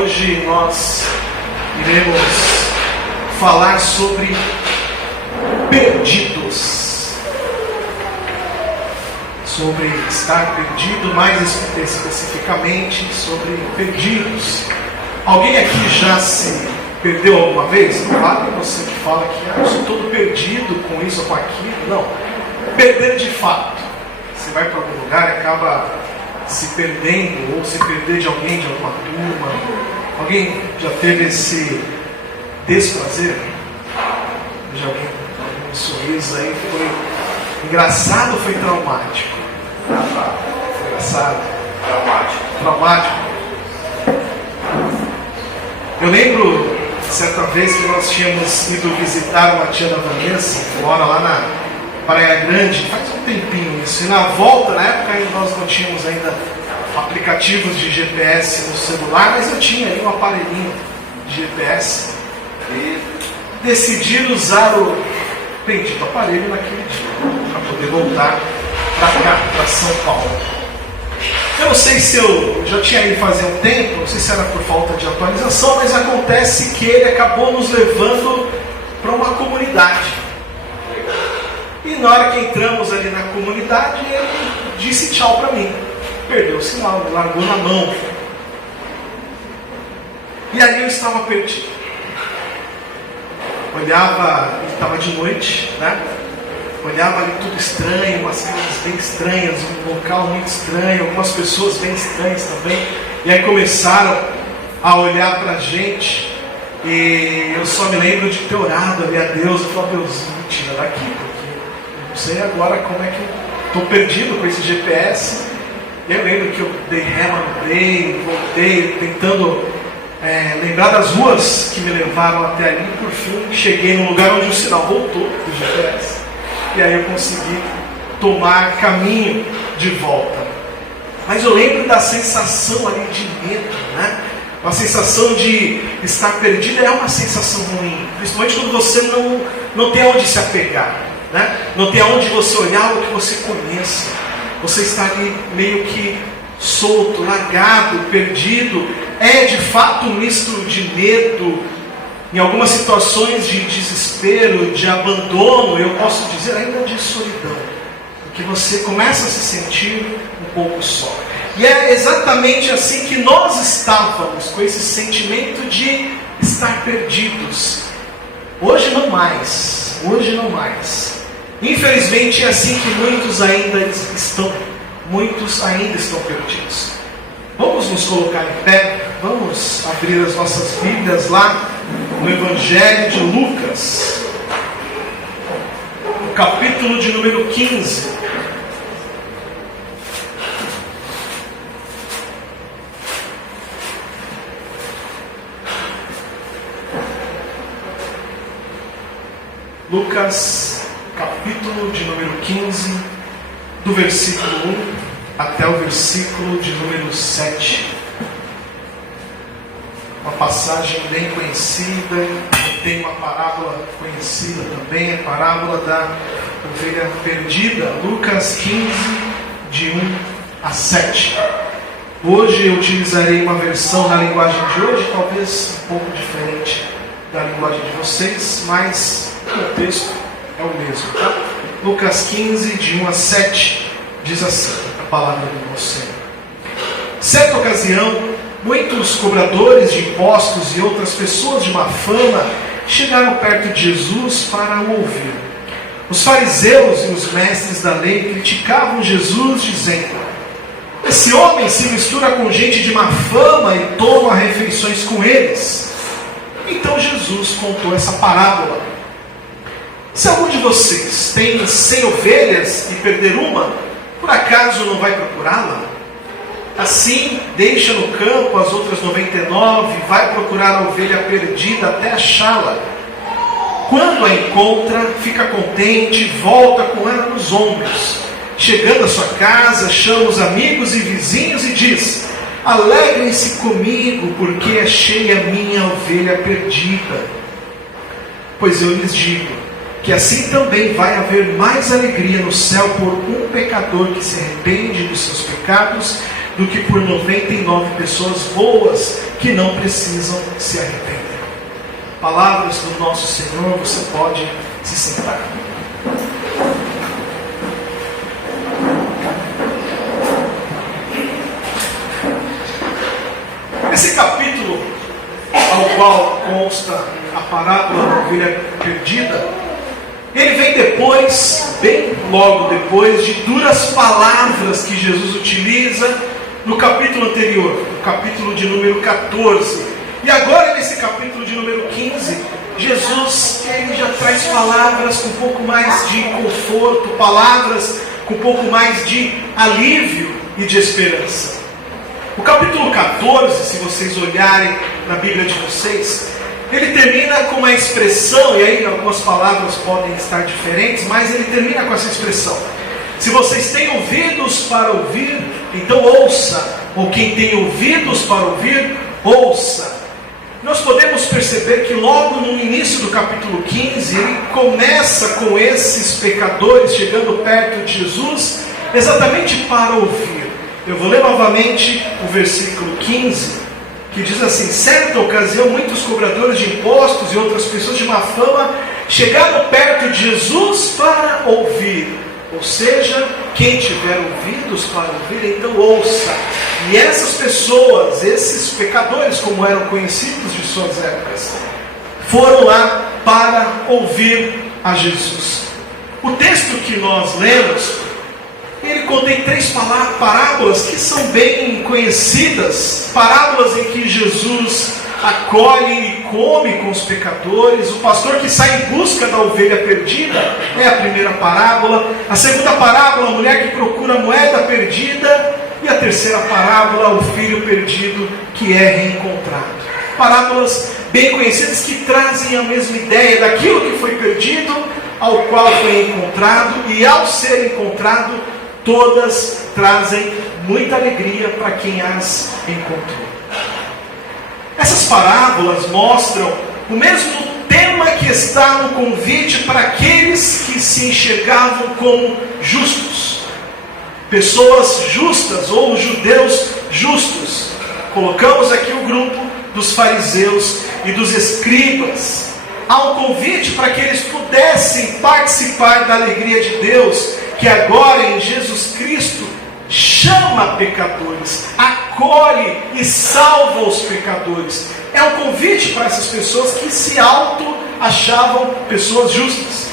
Hoje nós iremos falar sobre perdidos. Sobre estar perdido, mais especificamente sobre perdidos. Alguém aqui já se perdeu alguma vez? Não vale você que fala que eu sou todo perdido com isso ou com aquilo. Não. Perder de fato. Você vai para algum lugar e acaba se perdendo, ou se perder de alguém, de alguma turma. Alguém já teve esse desprazer? De alguém, um sorriso aí foi engraçado ou foi traumático? Foi engraçado. Traumático. Eu lembro certa vez que nós tínhamos ido visitar uma tia da Vanessa, que mora lá na Praia Grande, faz um tempinho isso, e na volta, na época nós não tínhamos ainda aplicativos de GPS no celular, mas eu tinha aí um aparelhinho de GPS e decidi usar o bendito aparelho naquele dia, para poder voltar para cá, para São Paulo. Eu não sei se eu já tinha ido fazer um tempo, não sei se era por falta de atualização, mas acontece que ele acabou nos levando para uma comunidade. E na hora que entramos ali na comunidade, ele disse tchau para mim. Perdeu o sinal, me largou na mão. E aí eu estava perdido. Olhava, ele estava de noite, né? Olhava ali tudo estranho, umas casas bem estranhas, um local muito estranho, algumas pessoas bem estranhas também. E aí começaram a olhar para a gente. E eu só me lembro de ter orado ali a Deus. Eu falei, Deus, me tira daqui, porque eu não sei agora como é que eu estou perdido com esse GPS. Eu lembro que eu dei ré, manudei, voltei, tentando lembrar das ruas que me levaram até ali. Por fim, cheguei num lugar onde o sinal voltou do GPS. E aí eu consegui tomar caminho de volta. Mas eu lembro da sensação ali de medo, né? Uma sensação de estar perdido é uma sensação ruim. Principalmente quando você não tem aonde se apegar, né? Não tem aonde você olhar o que você conheça. Você está ali meio que solto, largado, perdido. É de fato um misto de medo, em algumas situações de desespero, de abandono, eu posso dizer ainda de solidão. Porque você começa a se sentir um pouco só. E é exatamente assim que nós estávamos, com esse sentimento de estar perdidos. Hoje não mais. Infelizmente é assim que muitos ainda estão perdidos. Vamos nos colocar em pé, vamos abrir as nossas Bíblias lá no Evangelho de Lucas, no capítulo de número 15. Lucas, capítulo de número 15, do versículo 1 até o versículo de número 7. Uma passagem bem conhecida, tem uma parábola conhecida também, a parábola da ovelha perdida. Lucas 15, de 1 a 7. Hoje eu utilizarei uma versão na linguagem de hoje, talvez um pouco diferente da linguagem de vocês, mas o texto é o mesmo, tá? Lucas 15, de 1 a 7, diz assim a palavra do nosso Senhor. Certa ocasião, muitos cobradores de impostos e outras pessoas de má fama chegaram perto de Jesus para o ouvir. Os fariseus e os mestres da lei criticavam Jesus, dizendo: esse homem se mistura com gente de má fama e toma refeições com eles. Então Jesus contou essa parábola. Se algum de vocês tem 100 ovelhas e perder uma, por acaso não vai procurá-la? Assim, deixa no campo as outras 99, vai procurar a ovelha perdida até achá-la. Quando a encontra, fica contente e volta com ela nos ombros. Chegando à sua casa, chama os amigos e vizinhos e diz: alegrem-se comigo, porque achei a minha ovelha perdida. Pois eu lhes digo que assim também vai haver mais alegria no céu por um pecador que se arrepende dos seus pecados, do que por 99 pessoas boas que não precisam se arrepender. Palavras do nosso Senhor, você pode se sentar. Esse capítulo, ao qual consta a parábola da ovelha perdida, ele vem depois, bem logo depois, de duras palavras que Jesus utiliza no capítulo anterior, no capítulo de número 14. E agora, nesse capítulo de número 15, Jesus ele já traz palavras com um pouco mais de conforto, palavras com um pouco mais de alívio e de esperança. O capítulo 14, se vocês olharem na Bíblia de vocês, ele termina com uma expressão, e aí algumas palavras podem estar diferentes, mas ele termina com essa expressão: se vocês têm ouvidos para ouvir, então ouça, ou quem tem ouvidos para ouvir, ouça. Nós podemos perceber que logo no início do capítulo 15, ele começa com esses pecadores chegando perto de Jesus, exatamente para ouvir. Eu vou ler novamente o versículo 15, que diz assim: certa ocasião, muitos cobradores de impostos e outras pessoas de má fama chegaram perto de Jesus para ouvir. Ou seja, quem tiver ouvidos para ouvir, então ouça. E essas pessoas, esses pecadores, como eram conhecidos de suas épocas, foram lá para ouvir a Jesus. O texto que nós lemos, ele contém 3 parábolas que são bem conhecidas, parábolas em que Jesus acolhe e come com os pecadores. O pastor que sai em busca da ovelha perdida é a primeira parábola. A segunda parábola, a mulher que procura a moeda perdida. E a terceira parábola, o filho perdido que é reencontrado. Parábolas bem conhecidas que trazem a mesma ideia daquilo que foi perdido, ao qual foi encontrado, e ao ser encontrado, todas trazem muita alegria para quem as encontrou. Essas parábolas mostram o mesmo tema que está no convite para aqueles que se enxergavam como justos. Pessoas justas, ou judeus justos. Colocamos aqui o grupo dos fariseus e dos escribas. Há um convite para que eles pudessem participar da alegria de Deus, que agora em Jesus Cristo chama pecadores, acolhe e salva os pecadores. É um convite para essas pessoas que se auto-achavam pessoas justas.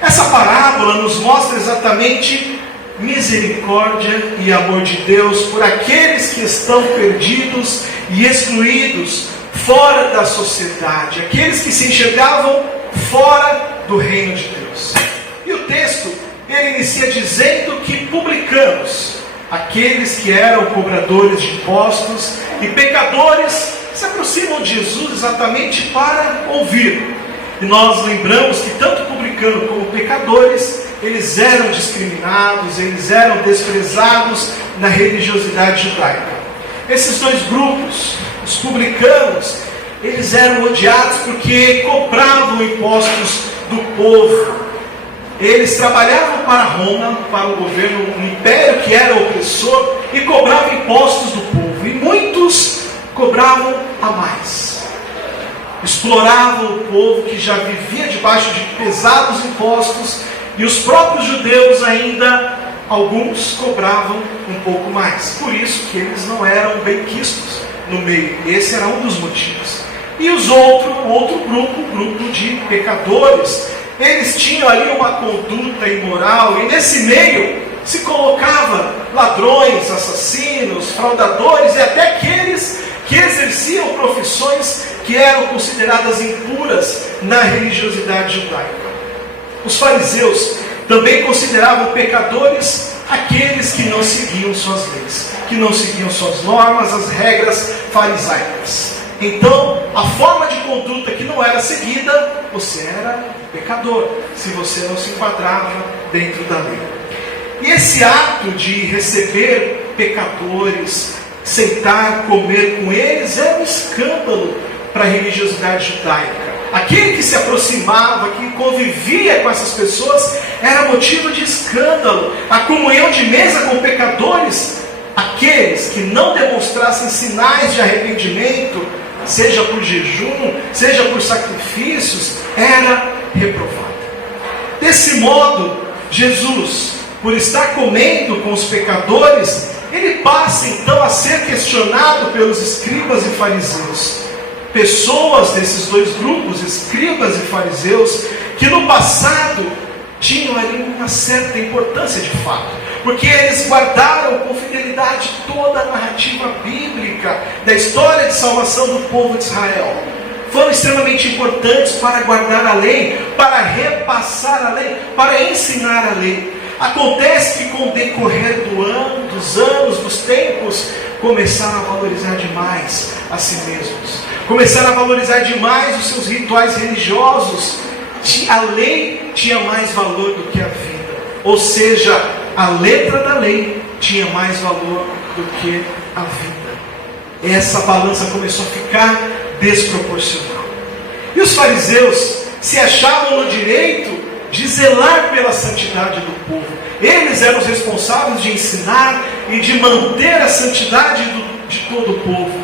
Essa parábola nos mostra exatamente misericórdia e amor de Deus por aqueles que estão perdidos e excluídos, fora da sociedade, aqueles que se enxergavam fora do reino de Deus. E o texto, ele inicia dizendo que publicanos, aqueles que eram cobradores de impostos e pecadores, se aproximam de Jesus exatamente para ouvir. E nós lembramos que tanto publicano como pecadores, eles eram discriminados, eles eram desprezados na religiosidade judaica. Esses 2 grupos, os publicanos, eles eram odiados porque cobravam impostos do povo. Eles trabalhavam para Roma, para o governo, um império que era opressor, e cobravam impostos do povo. E muitos cobravam a mais. Exploravam o povo que já vivia debaixo de pesados impostos, e os próprios judeus ainda, alguns, cobravam um pouco mais. Por isso que eles não eram bem quistos no meio. Esse era um dos motivos. E os outro grupo, o grupo de pecadores, eles tinham ali uma conduta imoral, e nesse meio se colocava ladrões, assassinos, fraudadores e até aqueles que exerciam profissões que eram consideradas impuras na religiosidade judaica. Os fariseus também consideravam pecadores aqueles que não seguiam suas leis, que não seguiam suas normas, as regras farisaicas. Então, a forma de conduta que não era seguida, você era pecador, se você não se enquadrava dentro da lei. E esse ato de receber pecadores, sentar, comer com eles, é um escândalo para a religiosidade judaica. Aquele que se aproximava, que convivia com essas pessoas, era motivo de escândalo. A comunhão de mesa com pecadores aqueles que não demonstrassem sinais de arrependimento, seja por jejum, seja por sacrifícios, era reprovado. Desse modo, Jesus, por estar comendo com os pecadores, ele passa então a ser questionado pelos escribas e fariseus. Pessoas desses dois grupos, escribas e fariseus, que no passado tinham ali uma certa importância de fato, porque eles guardaram com fidelidade toda a narrativa bíblica da história de salvação do povo de Israel. Foram extremamente importantes para guardar a lei, para repassar a lei, para ensinar a lei. Acontece que com o decorrer dos anos, dos tempos, começaram a valorizar demais a si mesmos, começaram a valorizar demais os seus rituais religiosos. A lei tinha mais valor do que a vida, ou seja, a letra da lei tinha mais valor do que a vida. Essa balança começou a ficar desproporcional. E os fariseus se achavam no direito de zelar pela santidade do povo. Eles eram os responsáveis de ensinar e de manter a santidade de todo o povo.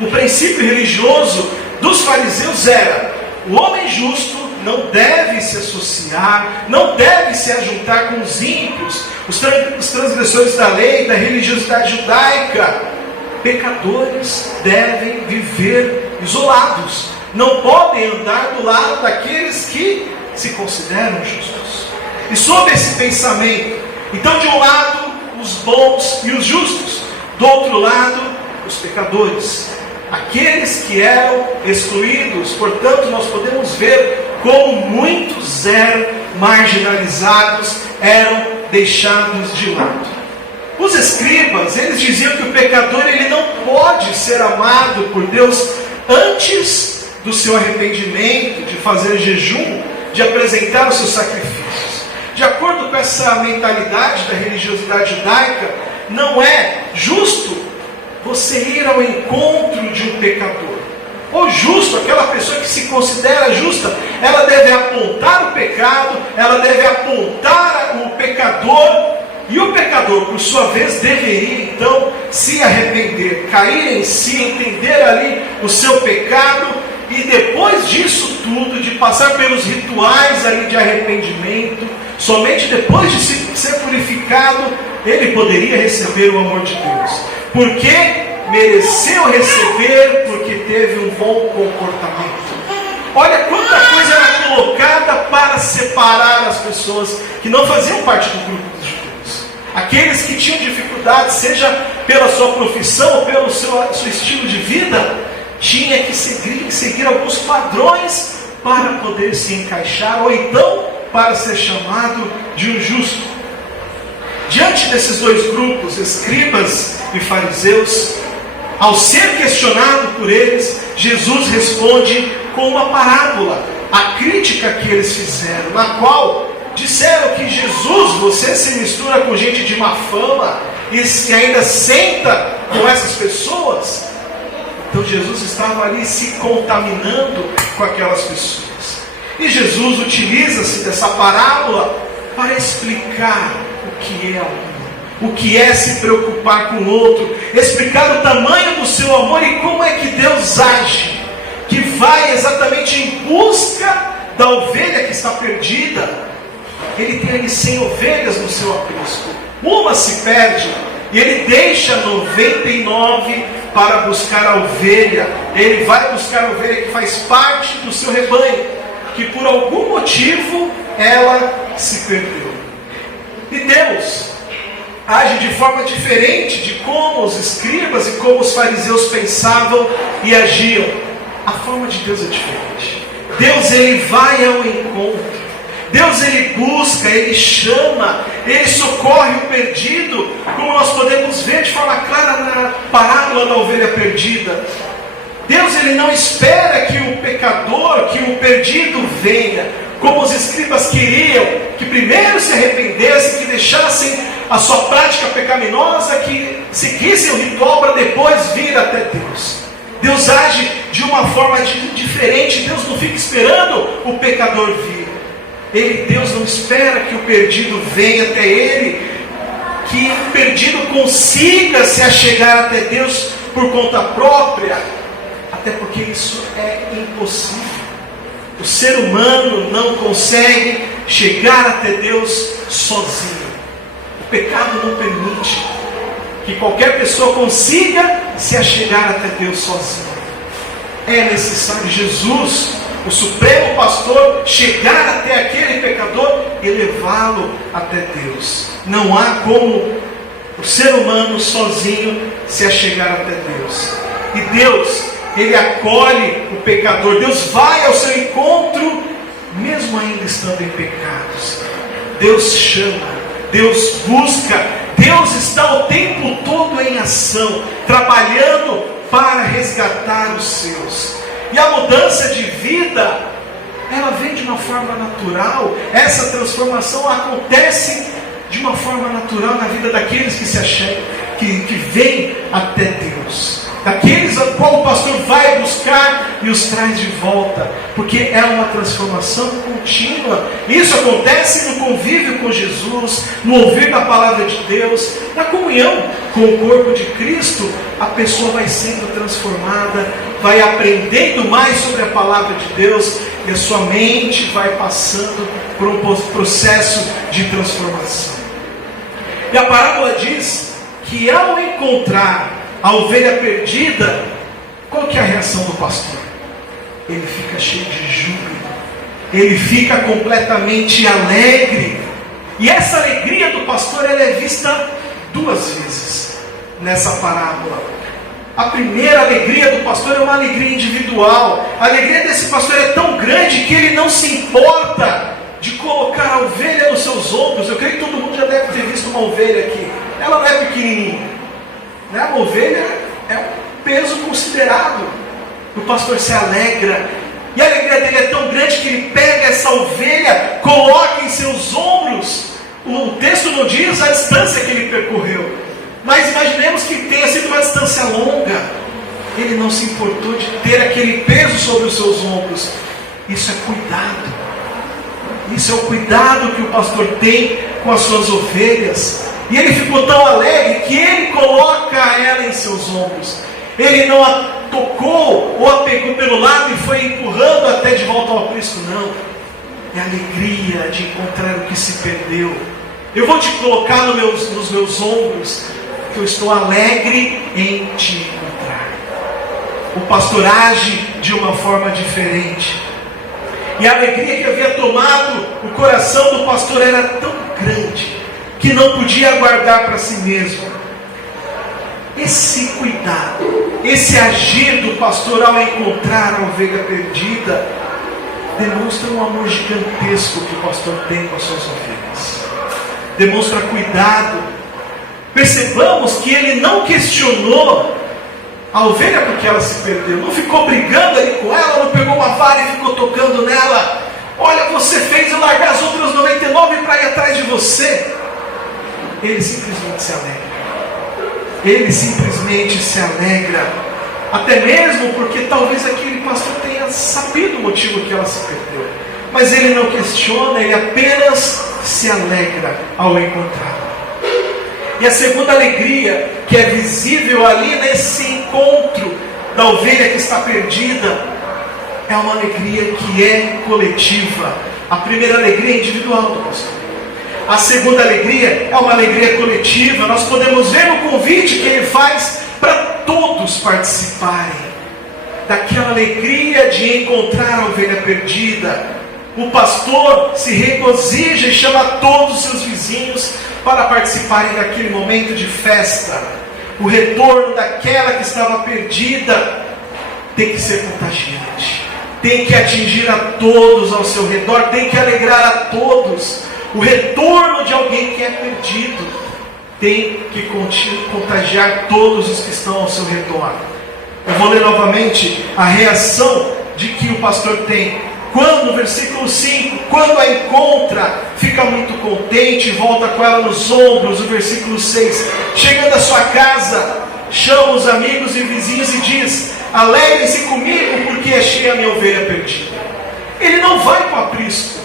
O princípio religioso dos fariseus era: o homem justo não deve se associar, não deve se ajuntar com os ímpios, os transgressores da lei, da religiosidade judaica. Pecadores devem viver isolados, não podem andar do lado daqueles que se consideram justos. E sob esse pensamento, então, de um lado os bons e os justos, do outro lado os pecadores, aqueles que eram excluídos. Portanto, nós podemos ver como muitos eram marginalizados, eram deixados de lado. Os escribas, eles diziam que o pecador ele não pode ser amado por Deus antes do seu arrependimento, de fazer jejum, de apresentar os seus sacrifícios. De acordo com essa mentalidade da religiosidade judaica, não é justo você ir ao encontro de um pecador. O justo, aquela pessoa que se considera justa, ela deve apontar o pecado, ela deve apontar o pecador, e o pecador, por sua vez, deveria então se arrepender, cair em si, entender ali o seu pecado, e depois disso tudo, de passar pelos rituais ali de arrependimento, somente depois de ser purificado, ele poderia receber o amor de Deus. Porque mereceu receber, porque teve um bom comportamento. Olha quanta coisa era colocada para separar as pessoas que não faziam parte do grupo dos judeus. Aqueles que tinham dificuldade, seja pela sua profissão ou pelo seu estilo de vida, tinha que seguir alguns padrões para poder se encaixar, ou então para ser chamado de um justo. Diante desses dois grupos, escribas e fariseus, ao ser questionado por eles, Jesus responde com uma parábola, a crítica que eles fizeram, na qual disseram que Jesus, você se mistura com gente de má fama e ainda senta com essas pessoas. Então Jesus estava ali se contaminando com aquelas pessoas. E Jesus utiliza-se dessa parábola para explicar o que é amor, o que é se preocupar com o outro, explicar o tamanho do seu amor e como é que Deus age, que vai exatamente em busca da ovelha que está perdida. Ele tem ali 100 ovelhas no seu aprisco, uma se perde, e ele deixa 99 para buscar a ovelha. Ele vai buscar a ovelha que faz parte do seu rebanho, que por algum motivo ela se perdeu. E Deus age de forma diferente de como os escribas e como os fariseus pensavam e agiam. A forma de Deus é diferente. Deus, ele vai ao encontro. Deus, ele busca, ele chama, ele socorre o perdido, como nós podemos ver de forma clara na parábola da ovelha perdida. Deus, ele não espera que o pecador, que o perdido venha, como os escribas queriam, que primeiro se arrependessem, que deixassem a sua prática pecaminosa, que seguissem o ritual para depois vir até Deus. Deus age de uma forma diferente. Deus não fica esperando o pecador vir. Deus não espera que o perdido venha até Ele, que o perdido consiga se achegar até Deus por conta própria, até porque isso é impossível. O ser humano não consegue chegar até Deus sozinho. O pecado não permite que qualquer pessoa consiga se achegar até Deus sozinho. É necessário Jesus, o supremo pastor, chegar até aquele pecador e levá-lo até Deus. Não há como o ser humano sozinho se achegar até Deus. E Deus, Ele acolhe o pecador. Deus vai ao seu encontro, mesmo ainda estando em pecados. Deus chama, Deus busca, Deus está o tempo todo em ação, trabalhando para resgatar os seus. E a mudança de vida, ela vem de uma forma natural. Essa transformação acontece de uma forma natural na vida daqueles que se achegam, que vêm até Deus, daqueles a qual o pastor vai buscar e os traz de volta, porque é uma transformação contínua. Isso acontece no convívio com Jesus, no ouvir da palavra de Deus, na comunhão com o corpo de Cristo. A pessoa vai sendo transformada, vai aprendendo mais sobre a palavra de Deus, e a sua mente vai passando por um processo de transformação. E a parábola diz que ao encontrar a ovelha perdida, qual que é a reação do pastor? Ele fica cheio de júbilo, ele fica completamente alegre. E essa alegria do pastor, ela é vista duas vezes nessa parábola. A primeira alegria do pastor é uma alegria individual. A alegria desse pastor é tão grande que ele não se importa de colocar a ovelha nos seus ombros. Eu creio que todo mundo já deve ter visto uma ovelha aqui. Ela não é pequenininha, né? Uma ovelha é um peso considerável. O pastor se alegra, e a alegria dele é tão grande que ele pega essa ovelha, coloca em seus ombros. O texto não diz a distância que ele percorreu, mas imaginemos que tenha sido uma distância longa. Ele não se importou de ter aquele peso sobre os seus ombros. Isso é cuidado. Isso é o cuidado que o pastor tem com as suas ovelhas. E ele ficou tão alegre que ele coloca ela em seus ombros. Ele não a tocou ou a pegou pelo lado e foi empurrando até de volta ao aprisco. Não. É a alegria de encontrar o que se perdeu. Eu vou te colocar nos meus ombros, que eu estou alegre em te encontrar. O pastor age de uma forma diferente. E a alegria que havia tomado o coração do pastor era tão grande que não podia guardar para si mesmo. Esse cuidado, esse agir do pastor ao encontrar a ovelha perdida, demonstra um amor gigantesco que o pastor tem com as suas ovelhas. Demonstra cuidado. Percebamos que ele não questionou a ovelha porque ela se perdeu, não ficou brigando ali com ela, não pegou uma vara e ficou tocando nela. Olha, você fez eu largar as outras 99 para ir atrás de você. Ele simplesmente se alegra. Ele simplesmente se alegra. Até mesmo porque talvez aquele pastor tenha sabido o motivo que ela se perdeu, mas ele não questiona, ele apenas se alegra ao encontrá-la. E a segunda alegria que é visível ali nesse encontro da ovelha que está perdida é uma alegria que é coletiva. A primeira alegria é individual do pastor. A segunda alegria é uma alegria coletiva. Nós podemos ver o convite que ele faz para todos participarem daquela alegria de encontrar a ovelha perdida. O pastor se regozija e chama todos os seus vizinhos para participarem daquele momento de festa. O retorno daquela que estava perdida tem que ser contagiante, tem que atingir a todos ao seu redor, tem que alegrar a todos. O retorno de alguém que é perdido tem que contagiar todos os que estão ao seu redor. Eu vou ler novamente a reação de que o pastor tem. Quando, no versículo 5, quando a encontra, fica muito contente e volta com ela nos ombros. O versículo 6, chegando à sua casa, chama os amigos e vizinhos e diz: alegrem-se comigo, porque achei a minha ovelha perdida. Ele não vai para o aprisco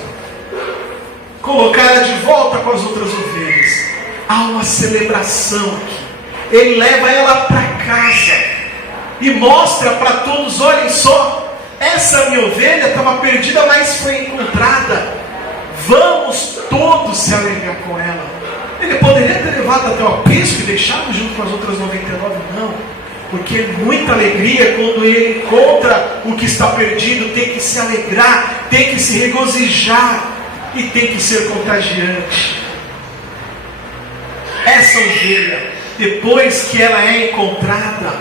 colocar ela de volta com as outras ovelhas. há uma celebração aqui. Ele leva ela para casa e mostra para todos: olhem só, essa minha ovelha estava perdida, mas foi encontrada. Vamos todos se alegrar com ela. Ele poderia ter levado até o aprisco e deixado junto com as outras 99, não. Porque é muita alegria quando ele encontra o que está perdido. Tem que se alegrar, tem que se regozijar e tem que ser contagiante. Essa ovelha, depois que ela é encontrada,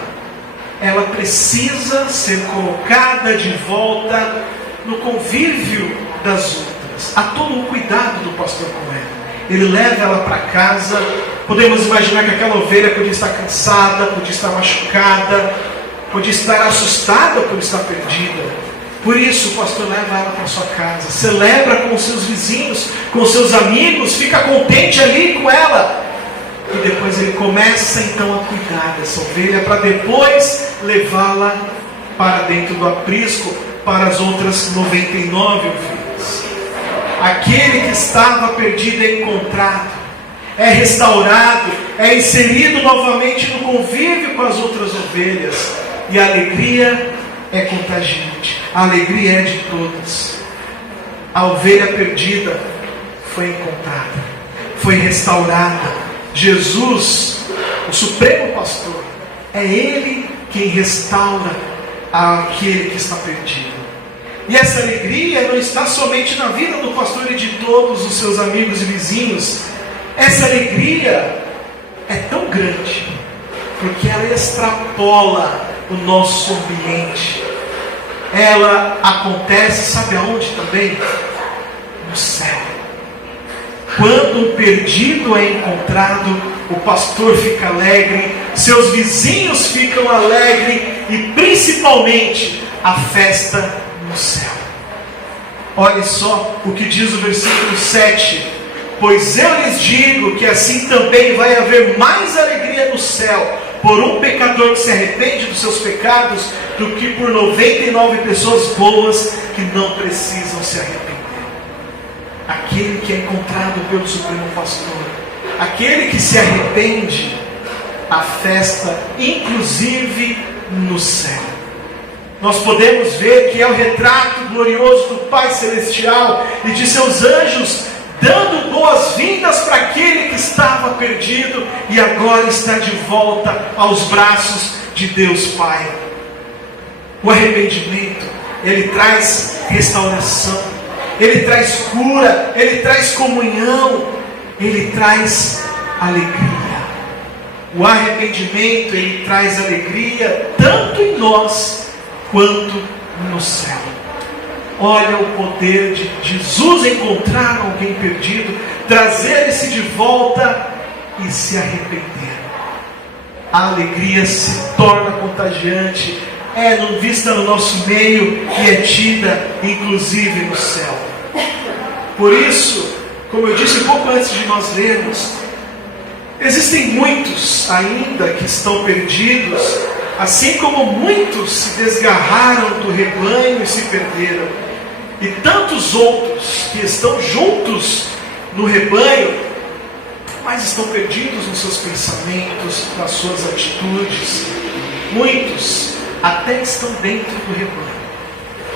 ela precisa ser colocada de volta no convívio das outras. Há todo um cuidado do pastor com ela. Ele leva ela para casa. Podemos imaginar que aquela ovelha podia estar cansada, podia estar machucada, podia estar assustada por estar perdida. Por isso o pastor leva ela para sua casa, celebra com os seus vizinhos, com os seus amigos, fica contente ali com ela. E depois ele começa então a cuidar dessa ovelha, para depois levá-la para dentro do aprisco, para as outras 99 ovelhas. Aquele que estava perdido é encontrado, é restaurado, é inserido novamente no convívio com as outras ovelhas. E a alegria é contagiante, a alegria é de todos. A ovelha perdida foi encontrada, foi restaurada. Jesus, o supremo pastor, é Ele quem restaura aquele que está perdido. E essa alegria não está somente na vida do pastor e de todos os seus amigos e vizinhos. Essa alegria é tão grande, porque ela extrapola o nosso ambiente. Ela acontece, sabe aonde também? No céu. Quando um perdido é encontrado, o pastor fica alegre, seus vizinhos ficam alegres e principalmente a festa no céu. Olhe só o que diz o versículo 7: pois eu lhes digo que assim também vai haver mais alegria no céu por um pecador que se arrepende dos seus pecados, do que por 99 pessoas boas que não precisam se arrepender. Aquele que é encontrado pelo Supremo Pastor, aquele que se arrepende, a festa inclusive no céu. Nós podemos ver que é o retrato glorioso do Pai Celestial e de seus anjos, dando boas-vindas para aquele que estava perdido e agora está de volta aos braços de Deus Pai. O arrependimento, ele traz restauração, ele traz cura, ele traz comunhão, ele traz alegria. O arrependimento, ele traz alegria tanto em nós quanto no céu. Olha o poder de Jesus encontrar alguém perdido, trazer esse de volta e se arrepender. A alegria se torna contagiante, é vista no nosso meio e é tida inclusive no céu. Por isso, como eu disse pouco antes de nós lermos, existem muitos ainda que estão perdidos, assim como muitos se desgarraram do rebanho e se perderam. E tantos outros que estão juntos no rebanho, mas estão perdidos nos seus pensamentos, nas suas atitudes. Muitos até estão dentro do rebanho,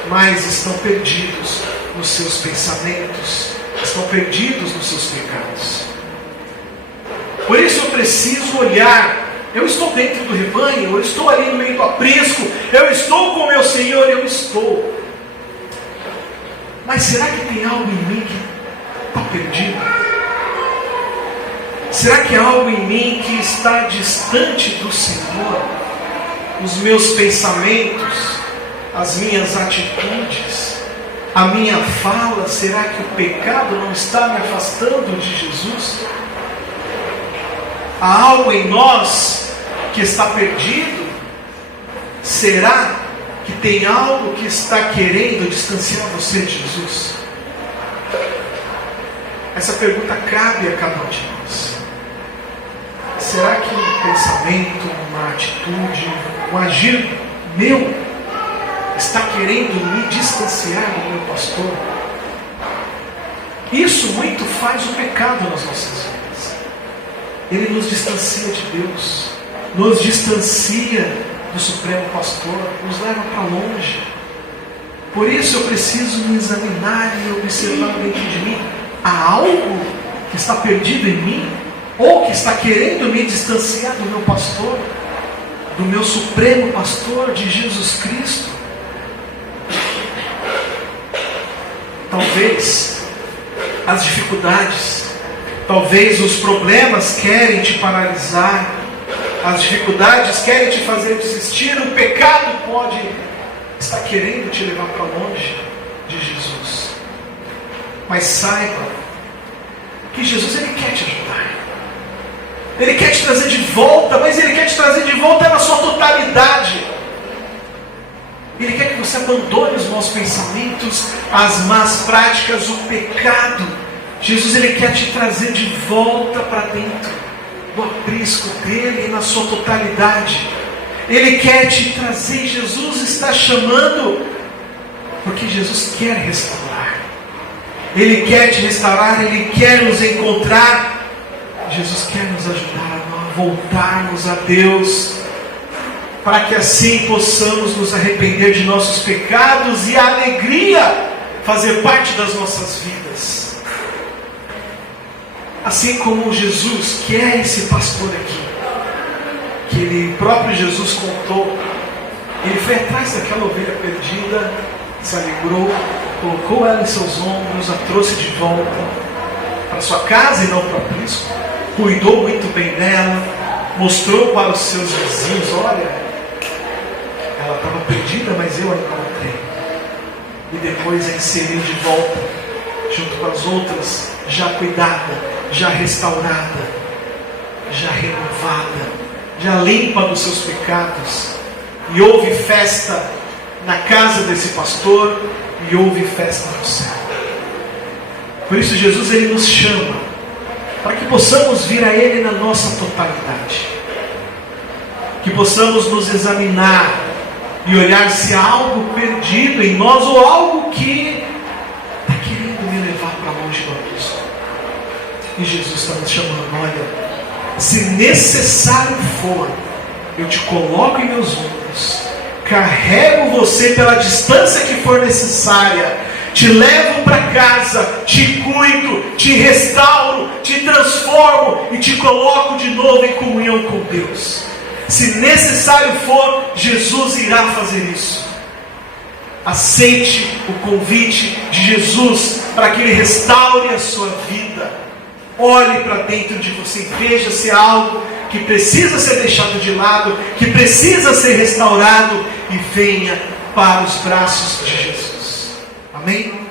mas estão perdidos nos seus pensamentos, estão perdidos nos seus pecados. Por isso eu preciso olhar. Eu estou dentro do rebanho, eu estou ali no meio do aprisco, eu estou com o meu Senhor, eu estou. Mas será que tem algo em mim que está perdido? Será que há algo em mim que está distante do Senhor? Os meus pensamentos, as minhas atitudes, a minha fala, será que o pecado não está me afastando de Jesus? Há algo em nós que está perdido? Será que tem algo que está querendo distanciar você de Jesus? Essa pergunta cabe a cada um de nós. Será que um pensamento, uma atitude, um agir meu está querendo me distanciar do meu pastor? Isso muito faz o pecado nas nossas vidas. ele nos distancia de Deus, nos distancia do Supremo Pastor, nos leva para longe. Por isso eu preciso me examinar e observar dentro de mim. Há algo que está perdido em mim? Ou que está querendo me distanciar do meu pastor, do meu Supremo Pastor, de Jesus Cristo? Talvez as dificuldades, talvez os problemas querem te paralisar, as dificuldades querem te fazer desistir, o pecado pode estar querendo te levar para longe de Jesus. Mas saiba que Jesus, Ele quer te ajudar. Ele quer te trazer de volta, mas Ele quer te trazer de volta na sua totalidade. Ele quer que você abandone os maus pensamentos, as más práticas, o pecado. Jesus, Ele quer te trazer de volta para dentro do aprisco dEle na sua totalidade. Ele quer te trazer. Jesus está chamando, porque Jesus quer restaurar. Ele quer te restaurar, Ele quer nos encontrar. Jesus quer nos ajudar a voltarmos a Deus, para que assim possamos nos arrepender de nossos pecados e a alegria fazer parte das nossas vidas. Assim como Jesus, que é esse pastor aqui, que ele próprio Jesus contou, ele foi atrás daquela ovelha perdida, se alegrou, colocou ela em seus ombros, a trouxe de volta para sua casa e não para o aprisco, cuidou muito bem dela, mostrou para os seus vizinhos: olha, ela estava perdida, mas eu a encontrei. E depois a inseriu de volta, junto com as outras, já cuidada, já restaurada, já renovada, já limpa dos seus pecados. E houve festa na casa desse pastor, e houve festa no céu. Por isso Jesus, Ele nos chama para que possamos vir a Ele na nossa totalidade, que possamos nos examinar e olhar se há algo perdido em nós, ou algo que está querendo me levar para longe do aprisco. E Jesus está nos chamando: olha, se necessário for, eu te coloco em meus ombros, carrego você pela distância que for necessária, te levo para casa, te cuido, te restauro, te transformo e te coloco de novo em comunhão com Deus. Se necessário for, Jesus irá fazer isso. Aceite o convite de Jesus para que Ele restaure a sua vida. Olhe para dentro de você e veja se há algo que precisa ser deixado de lado, que precisa ser restaurado, e venha para os braços de Jesus. Amém?